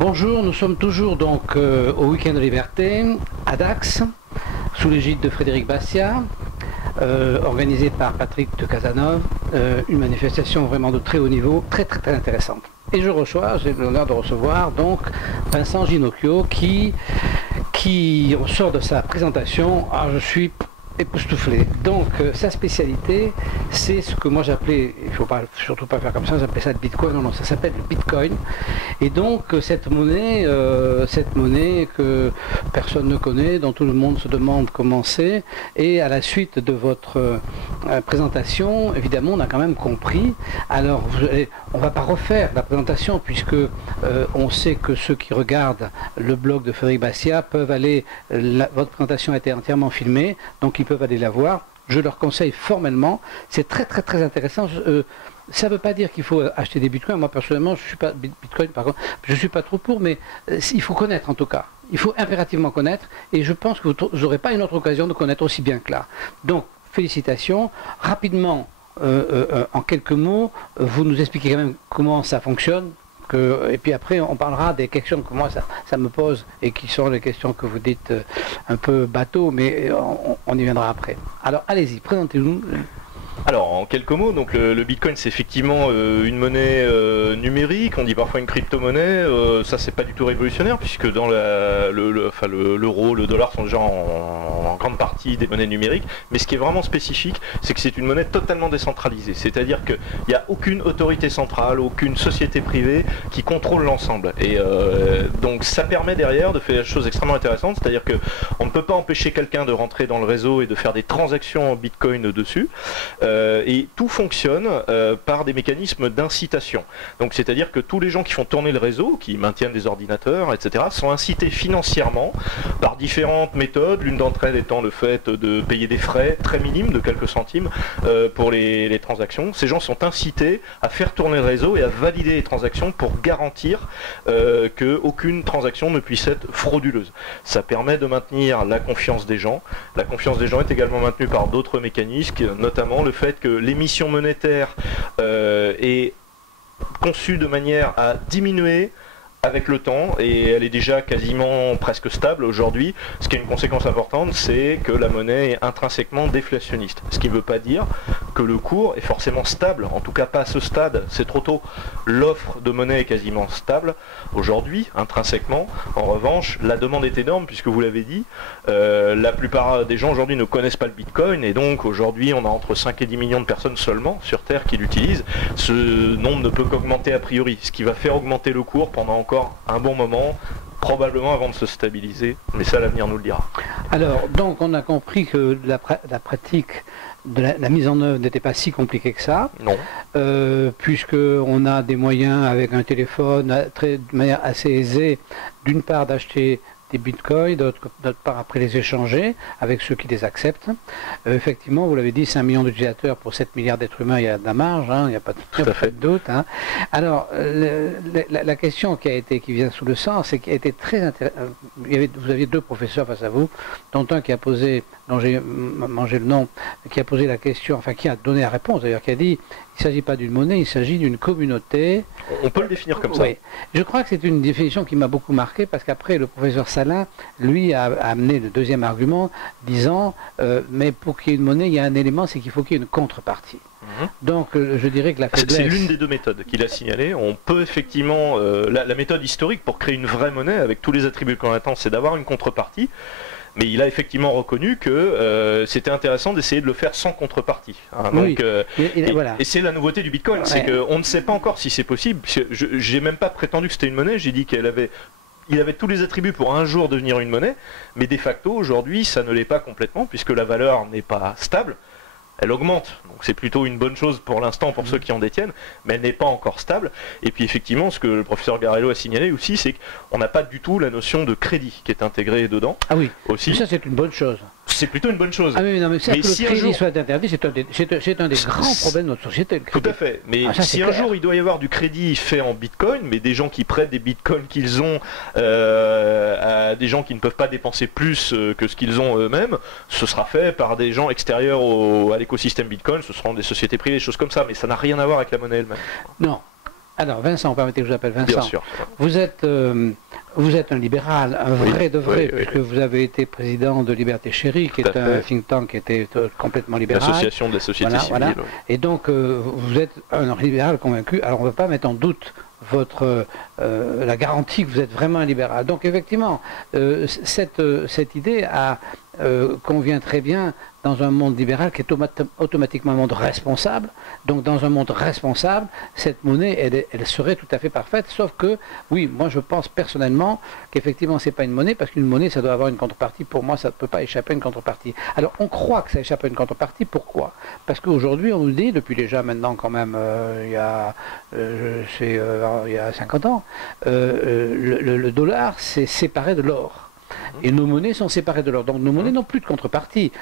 Bonjour, nous sommes toujours donc au Week-end de Liberté, à Dax, sous l'égide de Frédéric Bastiat, organisée par Patrick de Casanova, une manifestation vraiment de très haut niveau, très intéressante. Et j'ai l'honneur de recevoir donc Vincent Ginocchio qui on sort de sa présentation, je suis époustouflé. Donc sa spécialité, c'est ce que moi j'appelais, il ne faut surtout pas faire comme ça, j'appelais ça le Bitcoin, non, ça s'appelle le Bitcoin. Et donc cette monnaie que personne ne connaît, dont tout le monde se demande comment c'est, et à la suite de votre présentation, évidemment on a quand même compris. Alors on ne va pas refaire la présentation puisque on sait que ceux qui regardent le blog de Frédéric Bastiat peuvent aller, votre présentation a été entièrement filmée, donc ils peuvent aller la voir. Je leur conseille formellement, c'est très intéressant. Ça ne veut pas dire qu'il faut acheter des bitcoins. Moi personnellement, je ne suis pas bitcoin, par contre, je ne suis pas trop pour, mais il faut connaître en tout cas. Il faut impérativement connaître, et je pense que vous n'aurez pas une autre occasion de connaître aussi bien que là. Donc, félicitations. Rapidement, en quelques mots, vous nous expliquez quand même comment ça fonctionne. Et puis après, on parlera des questions que moi, ça me pose, et qui sont les questions que vous dites un peu bateau, mais on y viendra après. Alors, allez-y, présentez-nous. Alors, en quelques mots, donc le Bitcoin, c'est effectivement une monnaie numérique, on dit parfois une crypto-monnaie. Ça, c'est pas du tout révolutionnaire, puisque dans l'euro, le dollar sont déjà en grande partie des monnaies numériques. Mais ce qui est vraiment spécifique, c'est que c'est une monnaie totalement décentralisée. C'est-à-dire qu'il n'y a aucune autorité centrale, aucune société privée qui contrôle l'ensemble. Et donc, ça permet derrière de faire des choses extrêmement intéressantes. C'est-à-dire qu'on ne peut pas empêcher quelqu'un de rentrer dans le réseau et de faire des transactions en Bitcoin dessus. Et tout fonctionne par des mécanismes d'incitation. Donc c'est-à-dire que tous les gens qui font tourner le réseau, qui maintiennent des ordinateurs, etc., sont incités financièrement par différentes méthodes, l'une d'entre elles étant le fait de payer des frais très minimes de quelques centimes pour les transactions. Ces gens sont incités à faire tourner le réseau et à valider les transactions pour garantir qu'aucune transaction ne puisse être frauduleuse. Ça permet de maintenir la confiance des gens. La confiance des gens est également maintenue par d'autres mécanismes, notamment le fait que l'émission monétaire est conçue de manière à diminuer avec le temps, et elle est déjà quasiment presque stable aujourd'hui. Ce qui a une conséquence importante, c'est que la monnaie est intrinsèquement déflationniste. Ce qui ne veut pas dire que le cours est forcément stable, en tout cas pas à ce stade, c'est trop tôt. L'offre de monnaie est quasiment stable aujourd'hui, intrinsèquement. En revanche, la demande est énorme, puisque vous l'avez dit, la plupart des gens aujourd'hui ne connaissent pas le Bitcoin, et donc aujourd'hui on a entre 5 et 10 millions de personnes seulement sur Terre qui l'utilisent. Ce nombre ne peut qu'augmenter a priori, ce qui va faire augmenter le cours pendant encore un bon moment, probablement avant de se stabiliser, mais ça l'avenir nous le dira. Alors, donc on a compris que la pratique de la mise en œuvre n'était pas si compliquée que ça. Non. Puisqu'on a des moyens avec un téléphone de manière assez aisée, d'une part d'acheter des bitcoins, d'autre part après les échanger avec ceux qui les acceptent. Effectivement, vous l'avez dit, 5 millions d'utilisateurs pour 7 milliards d'êtres humains, il y a de la marge, il n'y a pas de doute. Alors, la question qui vient sous le sens, c'est qu'il a été très intéressant. Vous aviez deux professeurs face à vous, dont un qui a posé, dont j'ai mangé le nom, qui a posé la question, enfin qui a donné la réponse d'ailleurs, qui a dit il ne s'agit pas d'une monnaie, il s'agit d'une communauté. On peut le définir comme ça. Oui. Je crois que c'est une définition qui m'a beaucoup marqué, parce qu'après, le professeur Salin, lui, a amené le deuxième argument, disant mais pour qu'il y ait une monnaie, il y a un élément, c'est qu'il faut qu'il y ait une contrepartie. Donc je dirais que la faiblesse... C'est l'une des deux méthodes qu'il a signalées. On peut effectivement... la méthode historique pour créer une vraie monnaie, avec tous les attributs qu'on attend, c'est d'avoir une contrepartie. Mais il a effectivement reconnu que c'était intéressant d'essayer de le faire sans contrepartie. Oui. Donc, voilà. et c'est la nouveauté du Bitcoin, c'est qu'on ne sait pas encore si c'est possible. Je n'ai même pas prétendu que c'était une monnaie, j'ai dit qu'il avait tous les attributs pour un jour devenir une monnaie, mais de facto, aujourd'hui, ça ne l'est pas complètement, puisque la valeur n'est pas stable. Elle augmente, donc c'est plutôt une bonne chose pour l'instant pour ceux qui en détiennent, mais elle n'est pas encore stable. Et puis effectivement, ce que le professeur Garello a signalé aussi, c'est qu'on n'a pas du tout la notion de crédit qui est intégrée dedans. Ah oui, aussi. Mais ça c'est une bonne chose. C'est plutôt une bonne chose. Ah oui, non, mais que si le crédit soit interdit, c'est un des grands problèmes de notre société. Tout à fait. Mais si un jour il doit y avoir du crédit fait en Bitcoin, mais des gens qui prêtent des Bitcoins qu'ils ont à des gens qui ne peuvent pas dépenser plus que ce qu'ils ont eux-mêmes, ce sera fait par des gens extérieurs à l'écosystème Bitcoin, ce seront des sociétés privées, des choses comme ça, mais ça n'a rien à voir avec la monnaie elle-même. Non. Alors Vincent, permettez que je vous appelle Vincent. Bien sûr. Vous êtes un libéral, un vrai de vrai, puisque vous avez été président de Liberté Chérie, qui est un think tank qui était complètement libéral. L'association de la société civile. Voilà. Et donc vous êtes un libéral convaincu. Alors on ne va pas mettre en doute la garantie que vous êtes vraiment un libéral. Donc effectivement, cette idée convient très bien dans un monde libéral qui est automatiquement un monde responsable. Donc dans un monde responsable, cette monnaie, elle serait tout à fait parfaite, sauf que, oui, moi je pense personnellement qu'effectivement c'est pas une monnaie, parce qu'une monnaie ça doit avoir une contrepartie. Pour moi ça ne peut pas échapper à une contrepartie. Alors on croit que ça échappe à une contrepartie, pourquoi? Parce qu'aujourd'hui on nous dit, depuis déjà maintenant quand même, il y a 50 ans, le dollar s'est séparé de l'or. Et nos monnaies sont séparées de l'or. Donc nos monnaies n'ont plus de contrepartie,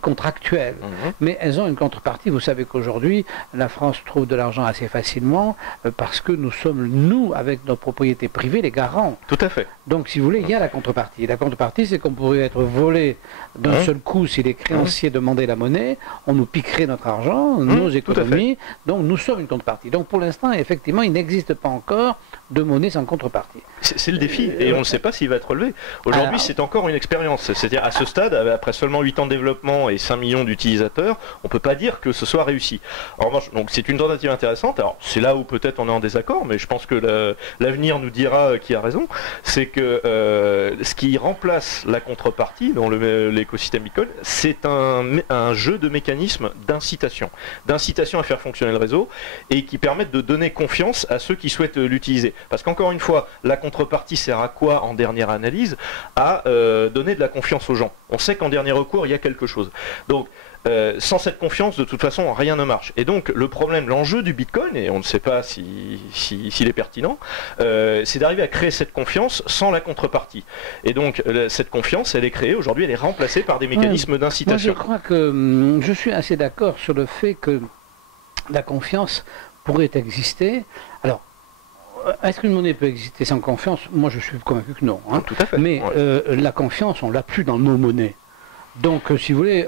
contractuelle. Mais elles ont une contrepartie. Vous savez qu'aujourd'hui, la France trouve de l'argent assez facilement parce que nous sommes, nous, avec nos propriétés privées, les garants. Tout à fait. Donc si vous voulez, il y a la contrepartie. La contrepartie, c'est qu'on pourrait être volé d'un seul coup si les créanciers demandaient la monnaie, on nous piquerait notre argent, nos économies. Donc nous sommes une contrepartie. Donc pour l'instant, effectivement, il n'existe pas encore de monnaie sans contrepartie. C'est le défi, et on ne sait pas s'il va être relevé. Aujourd'hui, c'est encore une expérience. C'est-à-dire, à ce stade, après seulement 8 ans de développement et 5 millions d'utilisateurs, on ne peut pas dire que ce soit réussi. En revanche, donc c'est une tentative intéressante. Alors, c'est là où peut-être on est en désaccord, mais je pense que l'avenir nous dira qui a raison. C'est que ce qui remplace la contrepartie dans l'écosystème Bitcoin, c'est un jeu de mécanismes d'incitation à faire fonctionner le réseau, et qui permettent de donner confiance à ceux qui souhaitent l'utiliser. Parce qu'encore une fois, la contrepartie sert à quoi en dernière analyse? À donner de la confiance aux gens. On sait qu'en dernier recours, il y a quelque chose. Donc, sans cette confiance, de toute façon, rien ne marche. Et donc, le problème, l'enjeu du Bitcoin, et on ne sait pas s'il est pertinent, c'est d'arriver à créer cette confiance sans la contrepartie. Et donc, cette confiance, elle est créée, aujourd'hui, elle est remplacée par des mécanismes d'incitation. Moi, je crois que je suis assez d'accord sur le fait que la confiance pourrait exister. Alors, est-ce qu'une monnaie peut exister sans confiance? Moi, je suis convaincu que non. Hein. Tout à fait. Mais la confiance, on l'a plus dans nos monnaies. Donc, si vous voulez,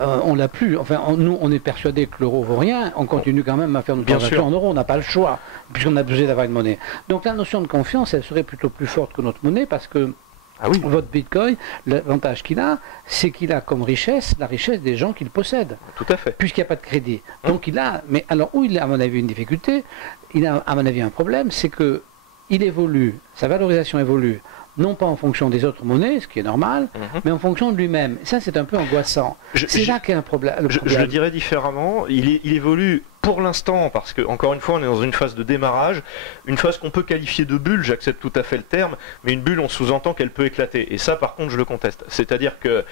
on l'a plus. Enfin, nous, on est persuadé que l'euro vaut rien. On continue quand même à faire nos transactions en euros. On n'a pas le choix, puisqu'on a besoin d'avoir une monnaie. Donc, la notion de confiance, elle serait plutôt plus forte que notre monnaie, parce que votre Bitcoin, l'avantage qu'il a, c'est qu'il a comme richesse la richesse des gens qu'il possède. Tout à fait. Puisqu'il n'y a pas de crédit. Donc il a, mais alors où il a à mon avis une difficulté, il a à mon avis un problème, c'est que il évolue, sa valorisation évolue, non pas en fonction des autres monnaies, ce qui est normal, mais en fonction de lui-même. Ça c'est un peu angoissant. C'est là qu'il y a un problème. Je le dirais différemment, il évolue pour l'instant, parce que, encore une fois, on est dans une phase de démarrage, une phase qu'on peut qualifier de bulle, j'accepte tout à fait le terme, mais une bulle, on sous-entend qu'elle peut éclater. Et ça, par contre, je le conteste. C'est-à-dire que,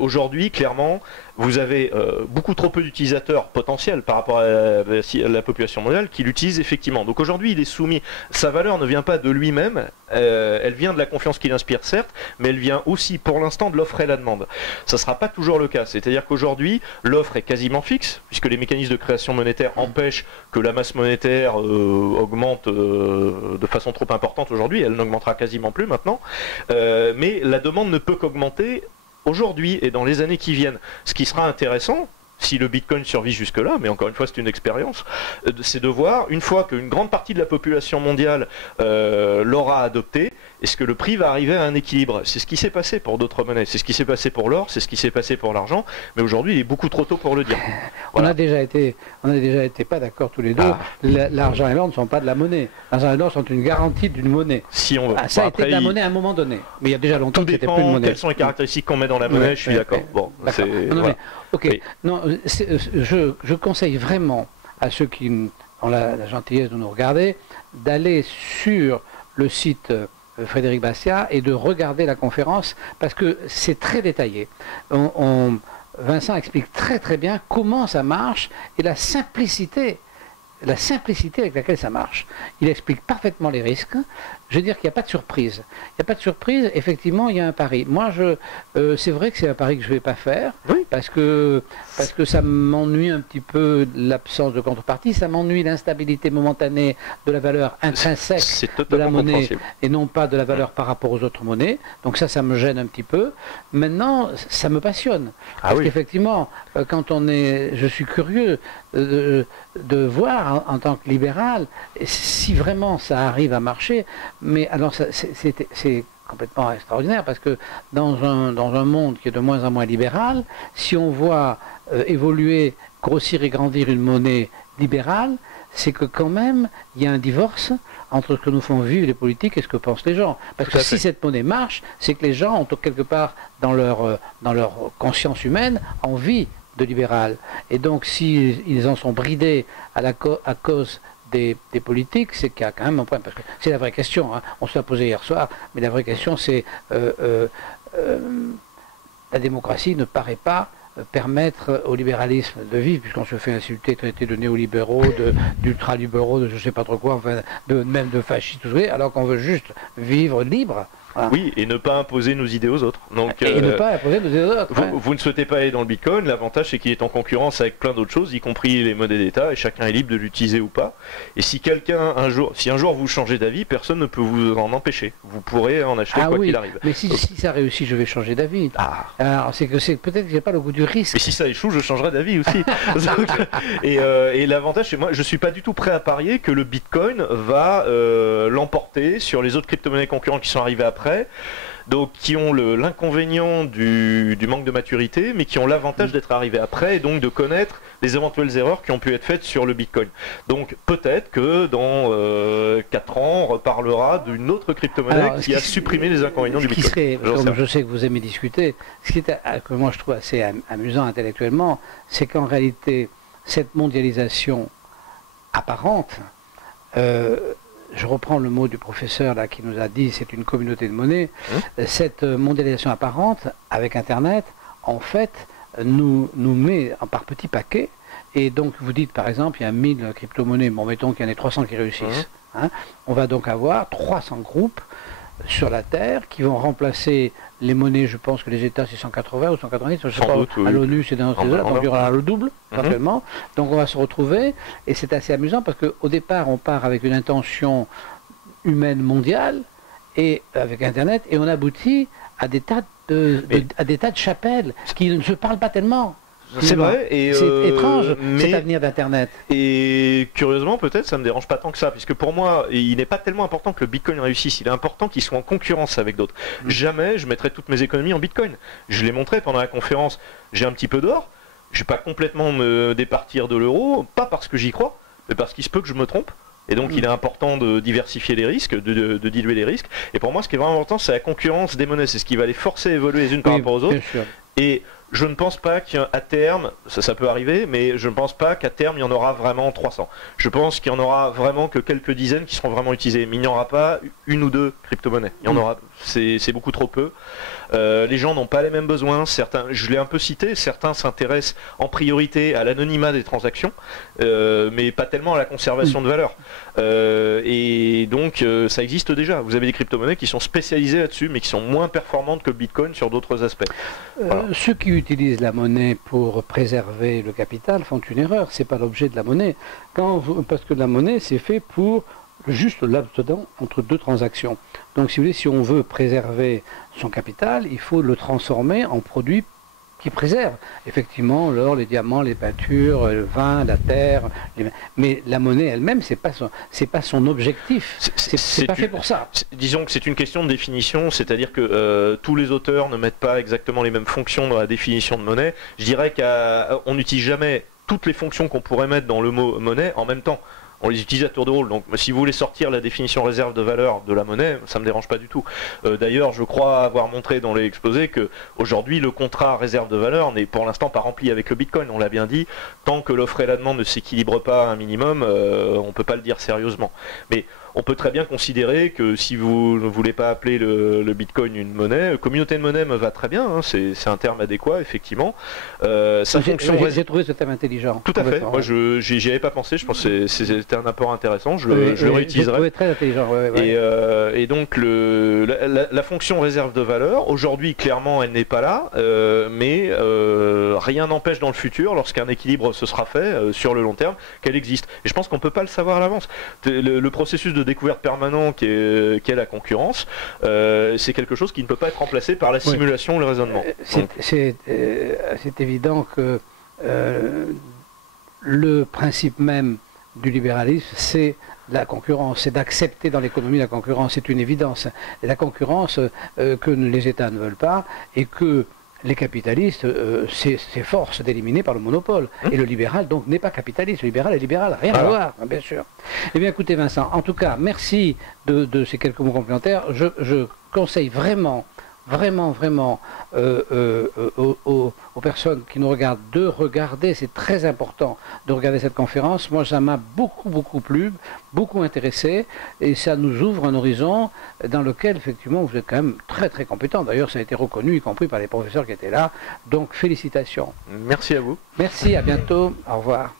aujourd'hui, clairement, vous avez beaucoup trop peu d'utilisateurs potentiels par rapport à la population mondiale qui l'utilisent effectivement. Donc aujourd'hui, il est soumis. Sa valeur ne vient pas de lui-même, elle vient de la confiance qu'il inspire, certes, mais elle vient aussi, pour l'instant, de l'offre et la demande. Ça ne sera pas toujours le cas. C'est-à-dire qu'aujourd'hui, l'offre est quasiment fixe, puisque les mécanismes de création monétaire empêche que la masse monétaire augmente de façon trop importante aujourd'hui, elle n'augmentera quasiment plus maintenant, mais la demande ne peut qu'augmenter aujourd'hui et dans les années qui viennent. Ce qui sera intéressant, si le Bitcoin survit jusque-là, mais encore une fois c'est une expérience, c'est de voir, une fois qu'une grande partie de la population mondiale l'aura adopté, est-ce que le prix va arriver à un équilibre? C'est ce qui s'est passé pour d'autres monnaies, c'est ce qui s'est passé pour l'or, c'est ce qui s'est passé pour l'argent, mais aujourd'hui il est beaucoup trop tôt pour le dire. Voilà. On a déjà été pas d'accord tous les deux, l'argent et l'or ne sont pas de la monnaie, l'argent et l'or sont une garantie d'une monnaie. Si on veut. Ça a été de la monnaie à un moment donné, mais il y a déjà longtemps que c'était plus une monnaie. Quelles sont les caractéristiques qu'on met dans la monnaie, je suis d'accord. Bon, voilà. Ok, oui. Non, je conseille vraiment à ceux qui ont la gentillesse de nous regarder d'aller sur le site Frédéric Bastiat et de regarder la conférence parce que c'est très détaillé. Vincent explique très très bien comment ça marche et la simplicité avec laquelle ça marche. Il explique parfaitement les risques. Je veux dire qu'il n'y a pas de surprise. Il n'y a pas de surprise, effectivement, il y a un pari. Moi, c'est vrai que c'est un pari que je ne vais pas faire, parce que ça m'ennuie un petit peu l'absence de contrepartie, ça m'ennuie l'instabilité momentanée de la valeur intrinsèque de la monnaie, et non pas de la valeur par rapport aux autres monnaies. Donc ça me gêne un petit peu. Maintenant, ça me passionne. Parce qu'effectivement, je suis curieux de voir en tant que libéral, si vraiment ça arrive à marcher, mais alors c'est complètement extraordinaire parce que dans un monde qui est de moins en moins libéral, si on voit évoluer, grossir et grandir une monnaie libérale, c'est que quand même il y a un divorce entre ce que nous font vivre les politiques et ce que pensent les gens. Parce que si cette monnaie marche, c'est que les gens ont quelque part dans leur conscience humaine envie de libéral. Et donc s'ils en sont bridés à cause des politiques, c'est qu'il y a quand même un problème. Parce que c'est la vraie question, hein. On se l'a posé hier soir, mais la vraie question c'est la démocratie ne paraît pas permettre au libéralisme de vivre, puisqu'on se fait insulter, traiter de néolibéraux, d'ultralibéraux, de je ne sais pas trop quoi, enfin, même de fascistes, alors qu'on veut juste vivre libre. Voilà. Oui, et ne pas imposer nos idées aux autres. Donc, et ne pas imposer nos idées aux autres. Vous ne souhaitez pas aller dans le Bitcoin, l'avantage c'est qu'il est en concurrence avec plein d'autres choses, y compris les monnaies d'État, et chacun est libre de l'utiliser ou pas. Et si un jour vous changez d'avis, personne ne peut vous en empêcher. Vous pourrez en acheter quoi qu'il arrive. Mais si ça réussit, je vais changer d'avis. Alors c'est peut-être que j'ai pas le goût du risque. Mais si ça échoue, je changerai d'avis aussi. et l'avantage, c'est moi, je suis pas du tout prêt à parier que le Bitcoin va l'emporter sur les autres crypto-monnaies concurrentes qui sont arrivées après. Donc qui ont l'inconvénient du manque de maturité, mais qui ont l'avantage d'être arrivés après et donc de connaître les éventuelles erreurs qui ont pu être faites sur le Bitcoin. Donc peut-être que dans 4 ans, on reparlera d'une autre crypto-monnaie qui a supprimé les inconvénients du Bitcoin. Comme je sais que vous aimez discuter, ce qui est, que moi je trouve assez amusant intellectuellement, c'est qu'en réalité, cette mondialisation apparente, je reprends le mot du professeur là qui nous a dit c'est une communauté de monnaie. Cette mondialisation apparente avec Internet, en fait, nous met par petits paquets. Et donc vous dites par exemple il y a 1000 crypto-monnaies, bon mettons qu'il y en ait 300 qui réussissent. Hein, on va donc avoir 300 groupes sur la Terre qui vont remplacer les monnaies, je pense que les États c'est 180 ou 190, je sais pas, à l'ONU c'est dans ces donc il y aura le double, actuellement. Donc on va se retrouver, et c'est assez amusant parce qu'au départ on part avec une intention humaine mondiale, et avec Internet, et on aboutit à des tas de chapelles qui ne se parlent pas tellement. C'est vrai, et c'est étrange cet avenir d'Internet. Et curieusement, peut-être, ça ne me dérange pas tant que ça, puisque pour moi, il n'est pas tellement important que le Bitcoin réussisse, il est important qu'il soit en concurrence avec d'autres. Jamais je mettrai toutes mes économies en Bitcoin. Je l'ai montré pendant la conférence, j'ai un petit peu d'or, je ne vais pas complètement me départir de l'euro, pas parce que j'y crois, mais parce qu'il se peut que je me trompe. Et donc il est important de diversifier les risques, de diluer les risques. Et pour moi, ce qui est vraiment important, c'est la concurrence des monnaies, c'est ce qui va les forcer à évoluer les unes par rapport aux autres. Et je ne pense pas qu'à terme, ça peut arriver, mais je ne pense pas qu'à terme il y en aura vraiment 300. Je pense qu'il y en aura vraiment que quelques dizaines qui seront vraiment utilisées. Mais il n'y en aura pas une ou deux crypto-monnaies. Il y en aura, c'est beaucoup trop peu. Les gens n'ont pas les mêmes besoins. Certains, je l'ai un peu cité, certains s'intéressent en priorité à l'anonymat des transactions, mais pas tellement à la conservation de valeur. Et donc ça existe déjà. Vous avez des crypto-monnaies qui sont spécialisées là-dessus, mais qui sont moins performantes que le Bitcoin sur d'autres aspects. Voilà. Ceux qui utilisent la monnaie pour préserver le capital font une erreur. C'est pas l'objet de la monnaie. Parce que la monnaie, c'est fait pour juste le laps de temps entre deux transactions. Donc si vous voulez, si on veut préserver son capital, il faut le transformer en produit qui préserve. Effectivement, l'or, les diamants, les peintures, le vin, la terre, mais la monnaie elle-même, c'est pas son objectif. C'est pas fait pour ça. Disons que c'est une question de définition, c'est-à-dire que tous les auteurs ne mettent pas exactement les mêmes fonctions dans la définition de monnaie. Je dirais qu'on n'utilise jamais toutes les fonctions qu'on pourrait mettre dans le mot monnaie en même temps. On les utilise à tour de rôle. Donc si vous voulez sortir la définition réserve de valeur de la monnaie, ça me dérange pas du tout. D'ailleurs, je crois avoir montré dans l'exposé que aujourd'hui le contrat réserve de valeur n'est pour l'instant pas rempli avec le Bitcoin. On l'a bien dit. Tant que l'offre et la demande ne s'équilibrent pas un minimum, on peut pas le dire sérieusement. Mais on peut très bien considérer que si vous ne voulez pas appeler le Bitcoin une monnaie, communauté de monnaie me va très bien, hein, c'est un terme adéquat, effectivement. J'ai trouvé ce terme intelligent. Tout à fait, moi j'y avais pas pensé, je pense que c'était un apport intéressant, je le réutiliserai. J'ai trouvé très intelligent, Et donc la fonction réserve de valeur, aujourd'hui clairement elle n'est pas là, mais rien n'empêche dans le futur, lorsqu'un équilibre se sera fait sur le long terme, qu'elle existe. Et je pense qu'on ne peut pas le savoir à l'avance. Le processus de découverte permanent qu'est la concurrence, c'est quelque chose qui ne peut pas être remplacé par la simulation ou le raisonnement. C'est évident que le principe même du libéralisme, c'est la concurrence, c'est d'accepter dans l'économie la concurrence, c'est une évidence. Et la concurrence que les États ne veulent pas et que les capitalistes s'efforcent d'éliminer par le monopole. Et le libéral, donc, n'est pas capitaliste. Le libéral est libéral, rien à voir, bien sûr. Eh bien, écoutez, Vincent, en tout cas, merci de ces quelques mots complémentaires. Je conseille vraiment aux personnes qui nous regardent de regarder, c'est très important de regarder cette conférence. Moi, ça m'a beaucoup plu, beaucoup intéressé, et ça nous ouvre un horizon dans lequel, effectivement, vous êtes quand même très compétent. D'ailleurs, ça a été reconnu, y compris par les professeurs qui étaient là. Donc, félicitations. Merci à vous. Merci, à bientôt. Au revoir.